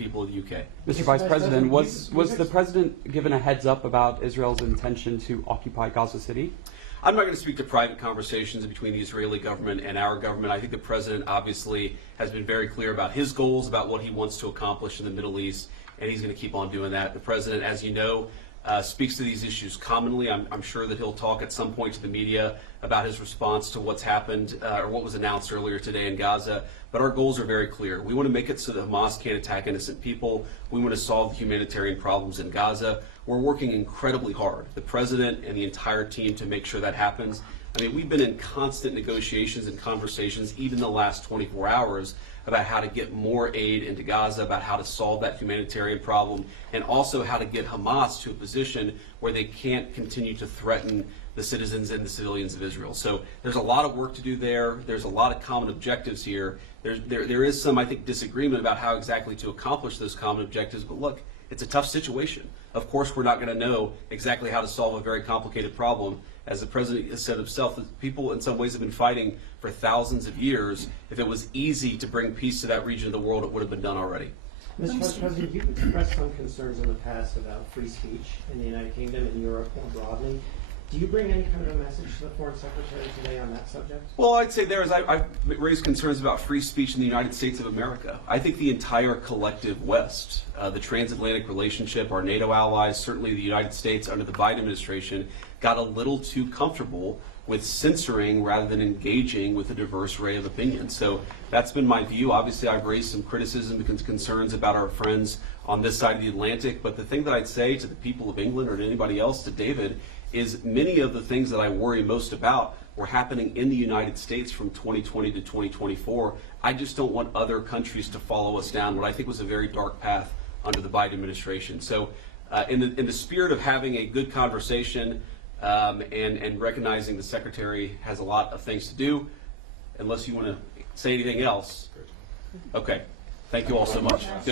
people of the UK. Mr. Vice President, was the President given a heads up about Israel's intention to occupy Gaza City? I'm not going to speak to private conversations between the Israeli government and our government. I think the President obviously has been very clear about his goals, about what he wants to accomplish in the Middle East, and he's going to keep on doing that. The President, as you know, speaks to these issues commonly. I'm sure that he'll talk at some point to the media about his response to what's happened or what was announced earlier today in Gaza. But our goals are very clear. We want to make it so that Hamas can't attack innocent people. We want to solve the humanitarian problems in Gaza. We're working incredibly hard, the President and the entire team, to make sure that happens. I mean, we've been in constant negotiations and conversations, even the last 24 hours, about how to get more aid into Gaza, about how to solve that humanitarian problem, and also how to get Hamas to a position where they can't continue to threaten the citizens and the civilians of Israel. So there's a lot of work to do there. There's a lot of common objectives here. There is some, I think, disagreement about how exactly to accomplish those common objectives, but look, it's a tough situation. Of course, we're not going to know exactly how to solve a very complicated problem. As the President has said himself, that people in some ways have been fighting for thousands of years. If it was easy to bring peace to that region of the world, it would have been done already. Mr. Vice President, you've expressed some concerns in the past about free speech in the United Kingdom and Europe more broadly. Do you bring any kind of a message to the Foreign Secretary today on that subject? Well, I'd say I've raised concerns about free speech in the United States of America. I think the entire collective West, the transatlantic relationship, our NATO allies, certainly the United States under the Biden administration, got a little too comfortable with censoring rather than engaging with a diverse array of opinions. So that's been my view. Obviously, I've raised some criticism and concerns about our friends on this side of the Atlantic, but the thing that I'd say to the people of England or to anybody else, to David, is many of the things that I worry most about were happening in the United States from 2020 to 2024. I just don't want other countries to follow us down what I think was a very dark path under the Biden administration. So in the spirit of having a good conversation and recognizing the Secretary has a lot of things to do, unless you want to say anything else. Okay. Thank you all so much. Good